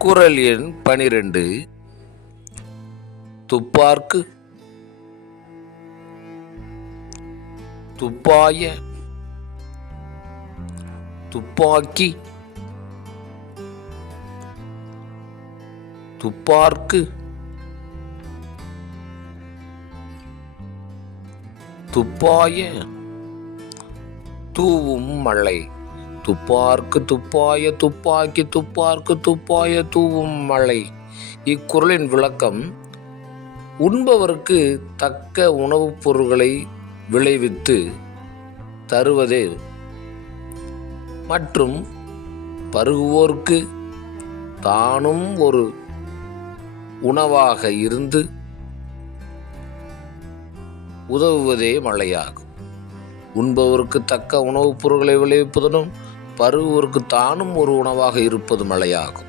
குறள் எண் 12. துப்பார்க்கு துப்பாய துப்பாக்கி துப்பார்க்கு துப்பாய தூவும் மழை. துப்பார்க்கு துப்பாய துப்பாக்கி துப்பார்க்கு துப்பாய தூவும் மழை. இக்குறளின் விளக்கம்: உண்பவருக்கு தக்க உணவுப் பொருட்களை விளைவித்து தருவதே மற்றும் பருகுவோர்க்கு தானும் ஒரு உணவாக இருந்து உதவுவதே மழையாகும். உண்பவருக்கு தக்க உணவுப் பொருட்களை விளைவிப்பதும் பருகுவோருக்கு தானும் ஒரு உணவாக இருப்பது மழையாகும்.